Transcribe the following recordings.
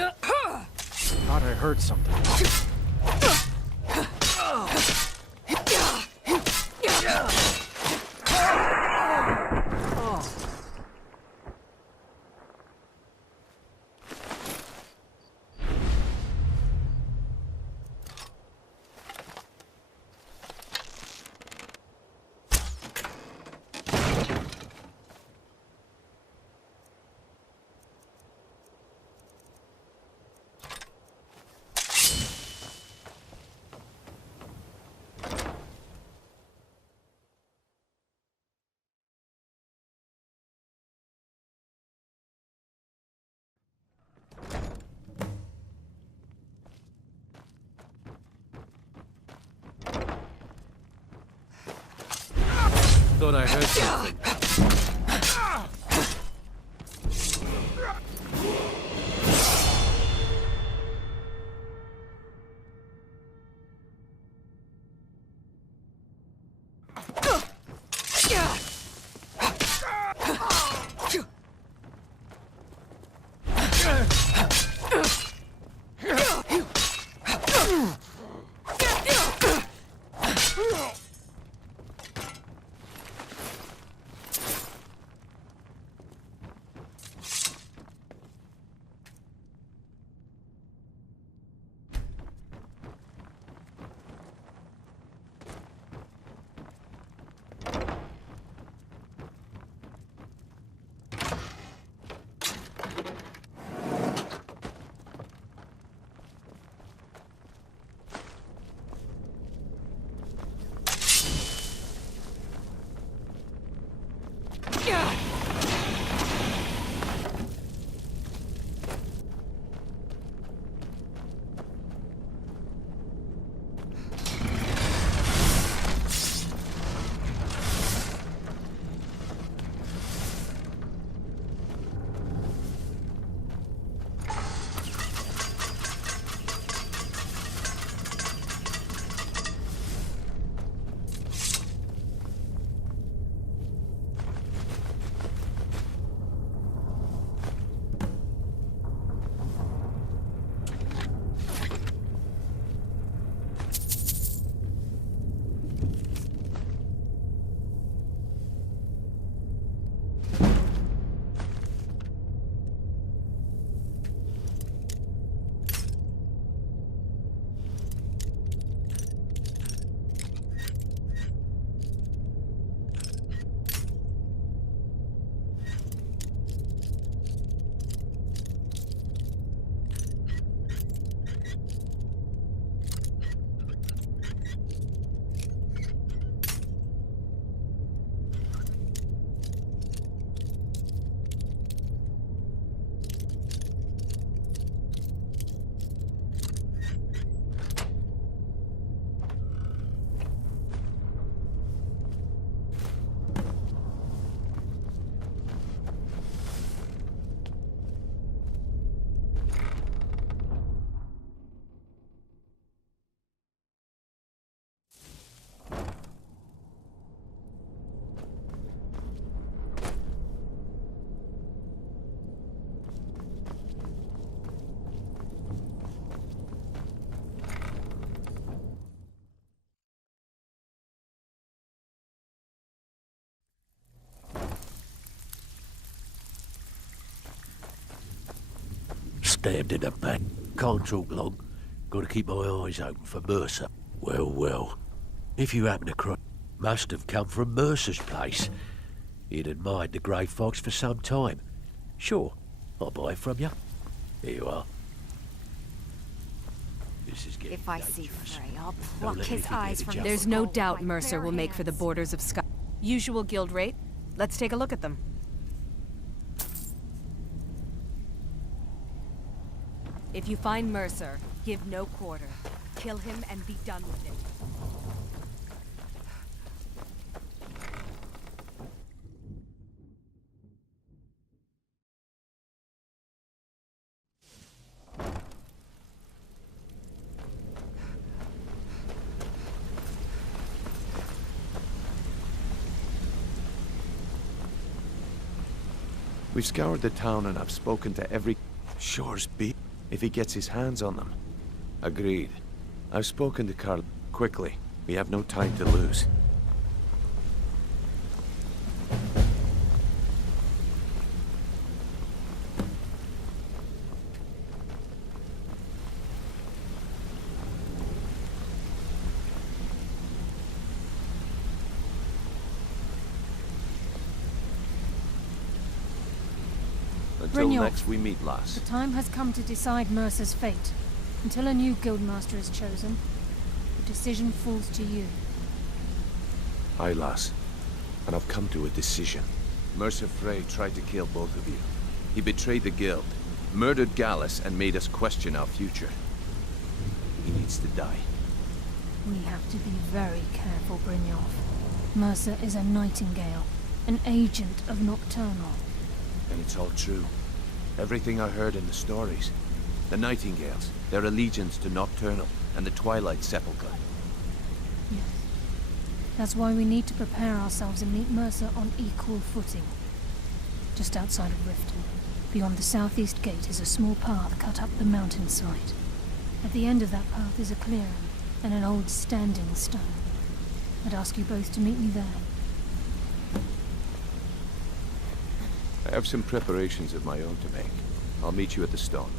Thought I heard something. Thought I heard something. Stabbed in the back. Can't talk long. Gotta keep my eyes open for Mercer. Well, well. If you happen to cross... Must have come from Mercer's place. He'd admired the grey fox for some time. Sure, I'll buy it from you. Here you are. This is getting If I see dangerous. Frey, I'll Don't pluck let his anything eyes get from you their There's skull no with doubt my Mercer bare will make for the hands. borders of Sky. Usual guild rate. Let's take a look at them. If you find Mercer, give no quarter. Kill him and be done with it. We've scoured the town and I've spoken to every... Shore's be... if he gets his hands on them. Agreed. I've spoken to Carl. Quickly. We have no time to lose. Until Brynjolf, next we meet, lass. the time has come to decide Mercer's fate. Until a new guildmaster is chosen, the decision falls to you. Aye, lass. And I've come to a decision. Mercer Frey tried to kill both of you. He betrayed the guild, murdered Gallus, and made us question our future. He needs to die. We have to be very careful, Brynjolf. Mercer is a nightingale, an agent of Nocturnal. And it's all true. Everything I heard in the stories. The Nightingales, their allegiance to Nocturnal, and the Twilight Sepulchre. Yes. That's why we need to prepare ourselves and meet Mercer on equal footing. Just outside of Riften, beyond the southeast gate, is a small path cut up the mountainside. At the end of that path is a clearing and an old standing stone. I'd ask you both to meet me there. I have some preparations of my own to make. I'll meet you at the stone.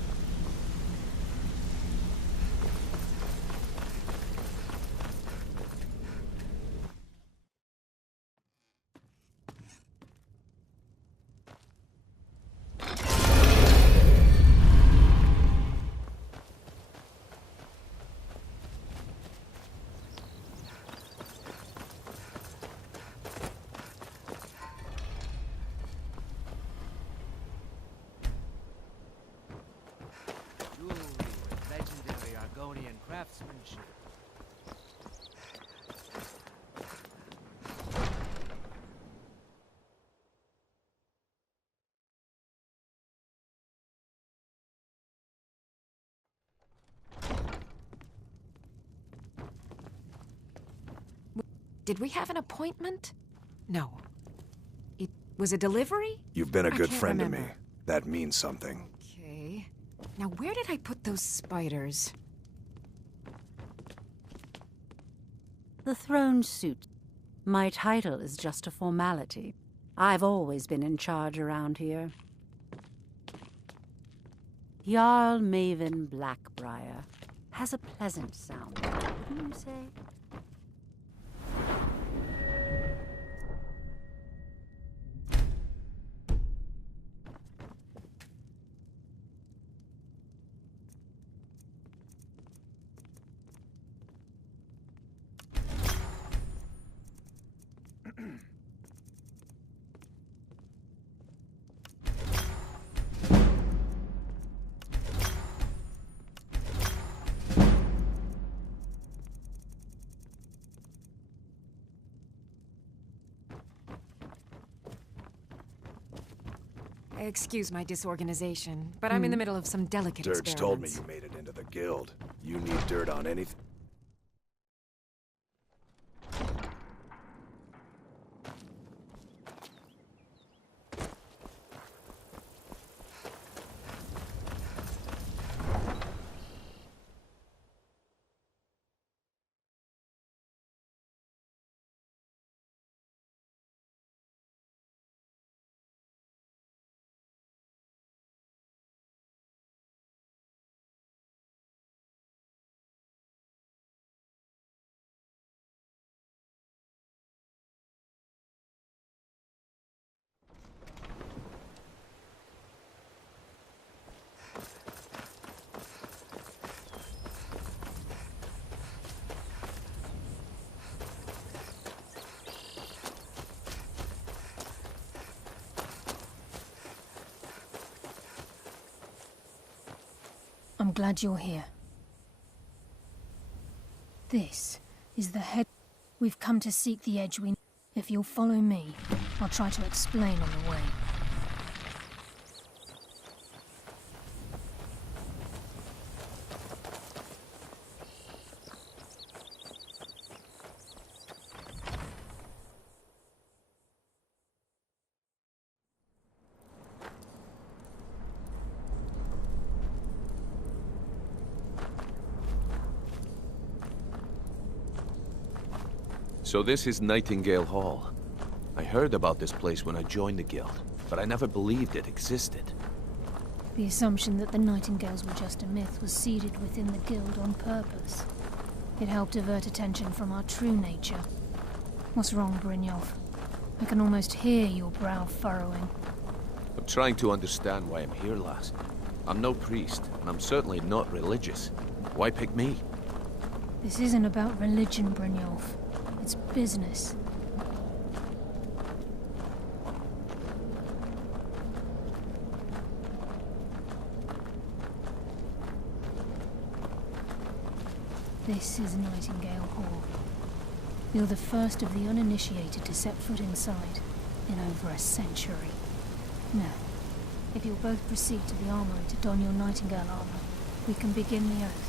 Jewelry with legendary Argonian craftsmanship. Did we have an appointment? No. It was a delivery? You've been a I good can't friend to remember. me. That means something. Okay. Now where did I put those spiders? The throne suit. My title is just a formality. I've always been in charge around here. Jarl Maven Blackbriar has a pleasant sound, wouldn't you say? Excuse my disorganization, but I'm in the middle of some delicate Dirge experiments. told me you made it into the guild. You need dirt on anything. I'm glad you're here. This is the head. We've come to seek the edge we... If you'll follow me, I'll try to explain on the way. So this is Nightingale Hall. I heard about this place when I joined the guild, but I never believed it existed. The assumption that the Nightingales were just a myth was seeded within the guild on purpose. It helped divert attention from our true nature. What's wrong, Brynjolf? I can almost hear your brow furrowing. I'm trying to understand why I'm here, lass. I'm no priest, and I'm certainly not religious. Why pick me? This isn't about religion, Brynjolf. It's business. This is Nightingale Hall. You're the first of the uninitiated to set foot inside in over a century. Now, if you'll both proceed to the armory to don your Nightingale armor, we can begin the oath.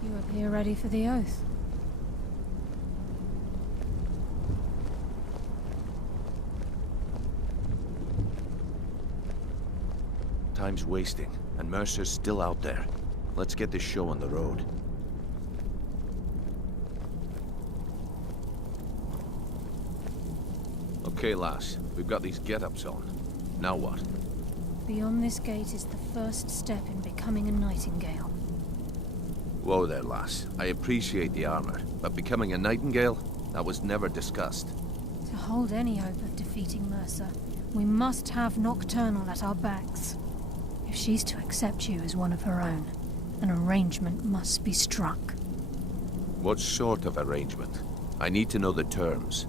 You appear ready for the oath. Time's wasting, and Mercer's still out there. Let's get this show on the road. Okay, lass. We've got these get-ups on. Now what? Beyond this gate is the first step in becoming a Nightingale. Whoa there, lass. I appreciate the armor, but becoming a Nightingale? That was never discussed. To hold any hope of defeating Mercer, we must have Nocturnal at our backs. If she's to accept you as one of her own, an arrangement must be struck. What sort of arrangement? I need to know the terms.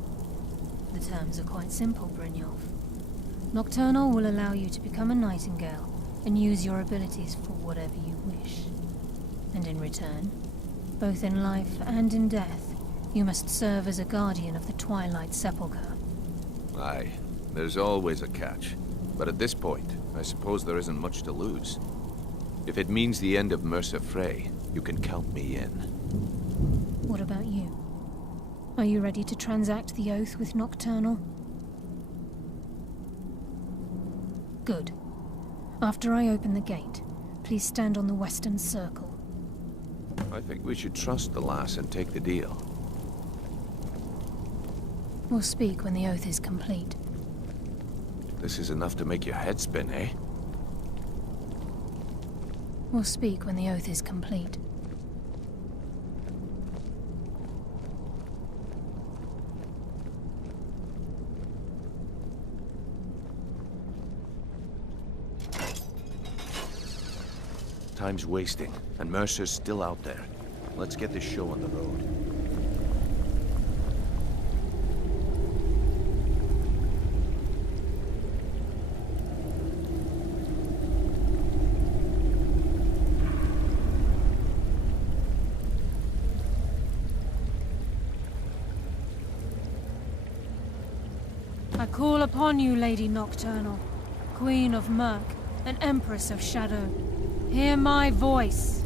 The terms are quite simple, Brynjolf. Nocturnal will allow you to become a Nightingale and use your abilities for whatever you wish. And in return, both in life and in death, you must serve as a guardian of the Twilight Sepulchre. Aye, there's always a catch. But at this point, I suppose there isn't much to lose. If it means the end of Mercer Frey, you can count me in. What about you? Are you ready to transact the oath with Nocturnal? Good. After I open the gate, please stand on the western circle. I think we should trust the lass and take the deal. We'll speak when the oath is complete. This is enough to make your head spin, eh? We'll speak when the oath is complete. Time's wasting, and Mercer's still out there. Let's get this show on the road. I call upon you, Lady Nocturnal, Queen of Murk and Empress of Shadow. Hear my voice.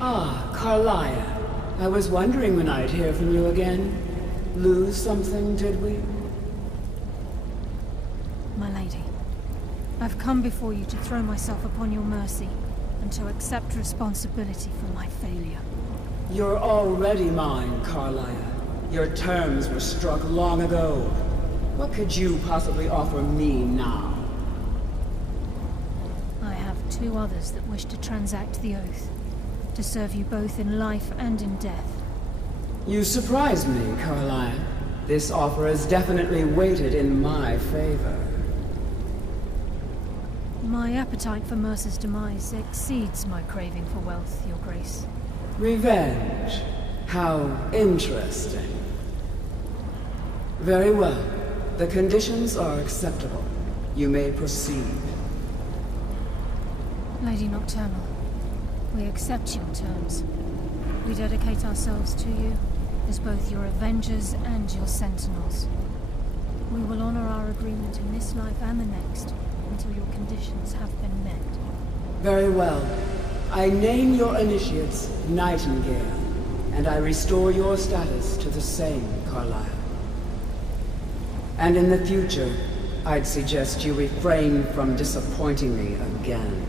Ah, Carlia. I was wondering when I'd hear from you again. Lose something, did we? My lady, I've come before you to throw myself upon your mercy and to accept responsibility for my failure. You're already mine, Carlia. Your terms were struck long ago. What could you possibly offer me now? I have two others that wish to transact the oath. to serve you both in life and in death. You surprise me, Carlisle. This offer is definitely weighted in my favor. My appetite for Mercer's demise exceeds my craving for wealth, Your Grace. Revenge. How interesting. Very well. The conditions are acceptable. You may proceed. Lady Nocturnal, we accept your terms. We dedicate ourselves to you as both your avengers and your sentinels. We will honor our agreement in this life and the next until your conditions have been met. Very well. I name your initiates Nightingale, and I restore your status to the same, Carlisle. And in the future, I'd suggest you refrain from disappointing me again.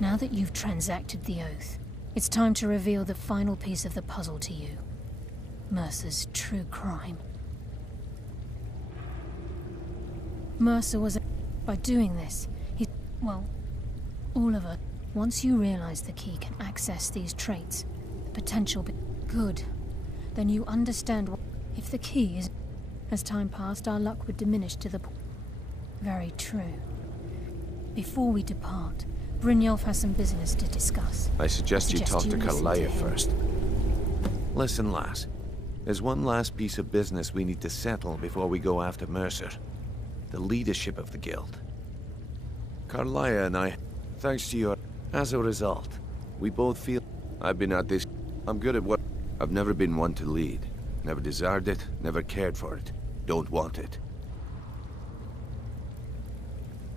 Now that you've transacted the oath, it's time to reveal the final piece of the puzzle to you. Mercer's true crime. Mercer was by doing this, well, all of us. Once you realize the key can access these traits, the potential good, then you understand if the key is... As time passed, our luck would diminish to the... Very true. Before we depart, Brynjolf has some business to discuss. I suggest you talk to listen Carlisle him. first. Listen, lass. There's one last piece of business we need to settle before we go after Mercer. The leadership of the guild. Carlisle and I, thanks to your... As a result, we both feel... I've been at this... I'm good at what... I've never been one to lead. Never desired it, never cared for it. Don't want it.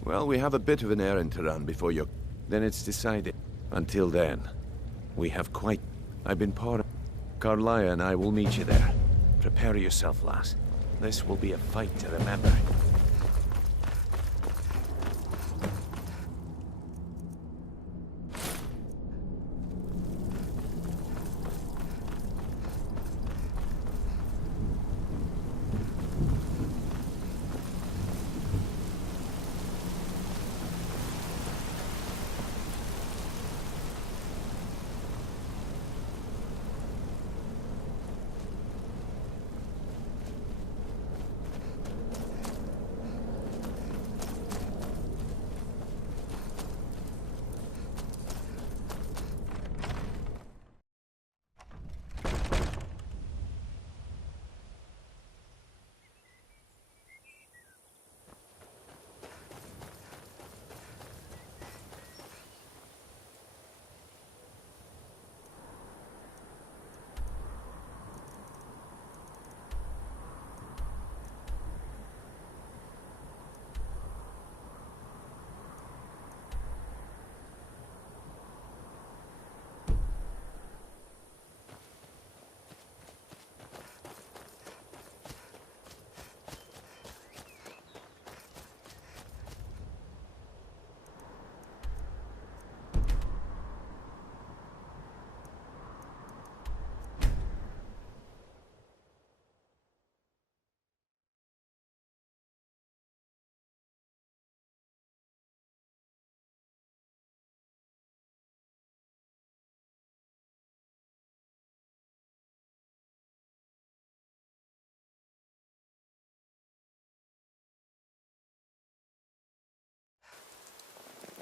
Well, we have a bit of an errand to run before you... Then it's decided. Until then, we have quite... I've been part of... Carlisle and I will meet you there. Prepare yourself, lass. This will be a fight to remember.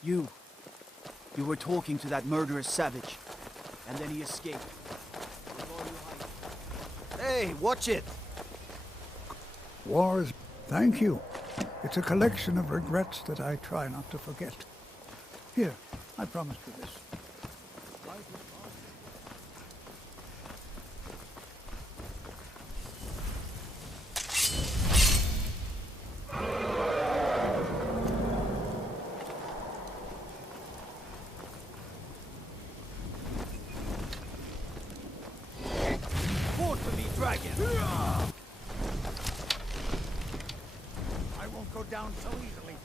You were talking to that murderous savage, and then he escaped. Hey, watch it! Wars, thank you. It's a collection of regrets that I try not to forget. Here, I promise you this. I won't go down so easily.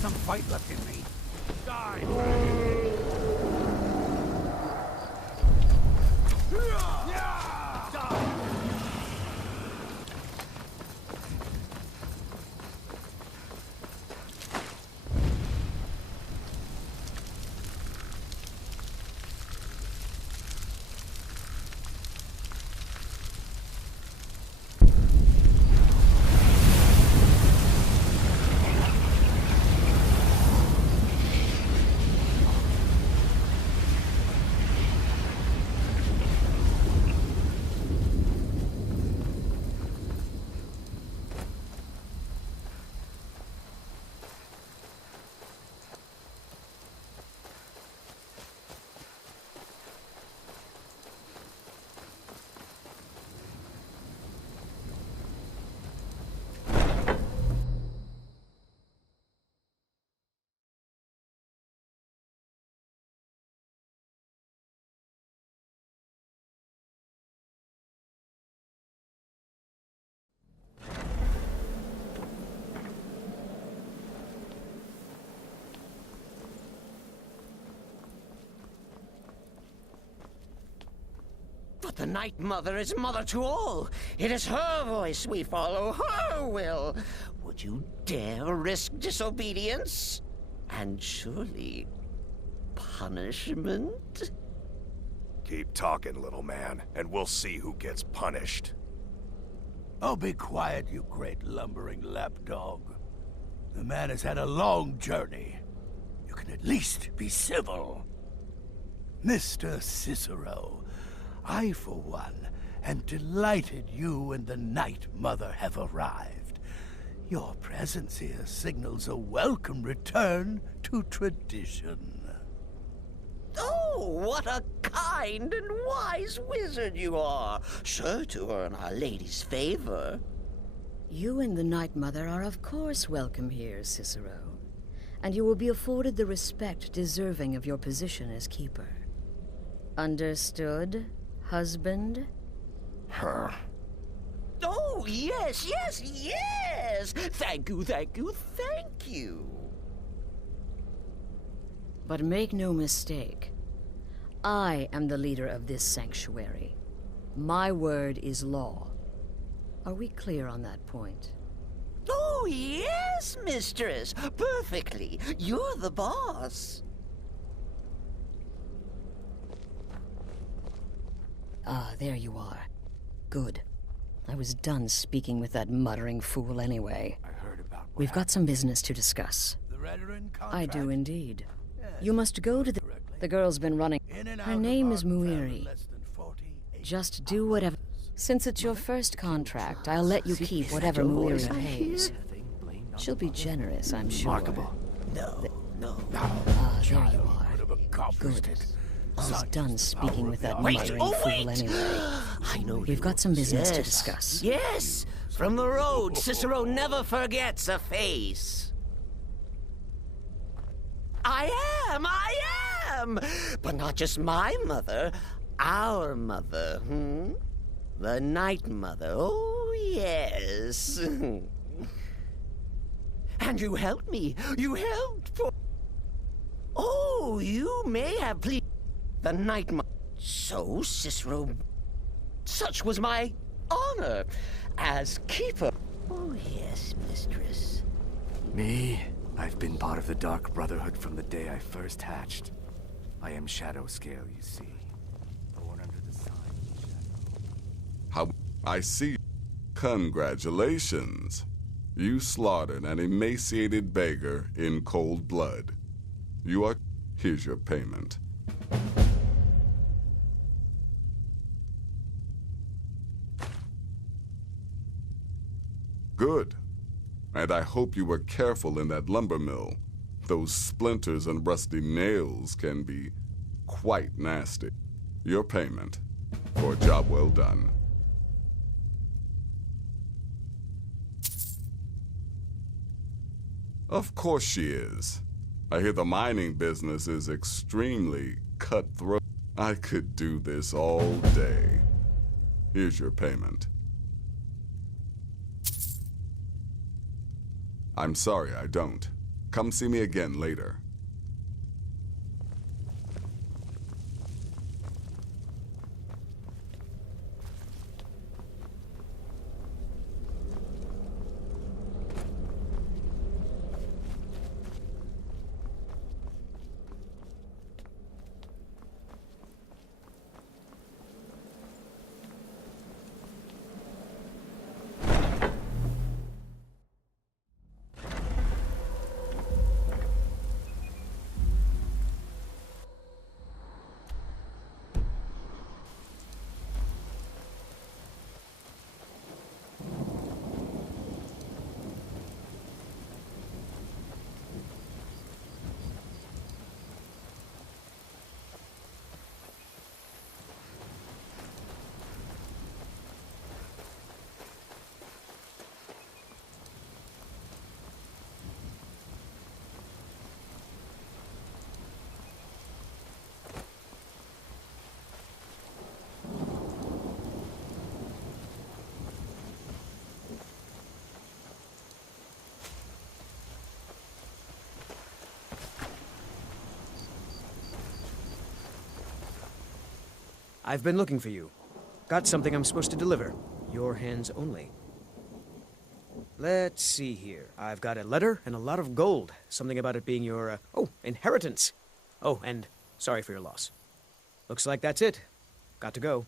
some fight left in me. But the Night Mother is mother to all. It is her voice we follow, her will. Would you dare risk disobedience? And surely punishment? Keep talking, little man, and we'll see who gets punished. Oh, be quiet, you great lumbering lapdog. The man has had a long journey. You can at least be civil. Mr. Cicero, I, for one, am delighted you and the Night Mother have arrived. Your presence here signals a welcome return to tradition. Oh, what a kind and wise wizard you are! Sure to earn Our Lady's favor. You and the Night Mother are of course welcome here, Cicero. And you will be afforded the respect deserving of your position as keeper. Understood, husband? Her. Oh, yes, yes, yes! Thank you, thank you, thank you! But make no mistake, I am the leader of this sanctuary. My word is law. Are we clear on that point? Oh, yes, mistress! Perfectly! You're the boss! Ah, there you are. Good. I was done speaking with that muttering fool anyway. I heard about We've got some business to discuss. the Redoran contract. I do indeed. You must go to the girl's been running. Her name is Muiri. Just do whatever. Since it's your first contract, I'll let you keep whatever Muiri pays. She'll be generous, I'm sure. Remarkable. No. Ah, there you are. Good. I was done speaking with that muttering fool anyway. I know We've got some business to Yes. discuss. Yes! From the road, Cicero never forgets a face. I am! But not just my mother, our mother, The Night Mother, oh yes. And you helped me, you helped for... Oh, you may have pleased the Night Mother. So, Cicero, such was my honor as keeper. Oh yes, mistress. Me? I've been part of the Dark Brotherhood from the day I first hatched. I am Shadowscale, you see. Born under the sign of Shadow. How I see. Congratulations. You slaughtered an emaciated beggar in cold blood. You are... Here's your payment. Good. And I hope you were careful in that lumber mill. Those splinters and rusty nails can be quite nasty. Your payment for a job well done. Of course she is. I hear the mining business is extremely cutthroat. I could do this all day. Here's your payment. I'm sorry, I don't. Come see me again later. I've been looking for you. Got something I'm supposed to deliver. Your hands only. Let's see here. I've got a letter and a lot of gold. Something about it being your, inheritance. Oh, and sorry for your loss. Looks like that's it. Got to go.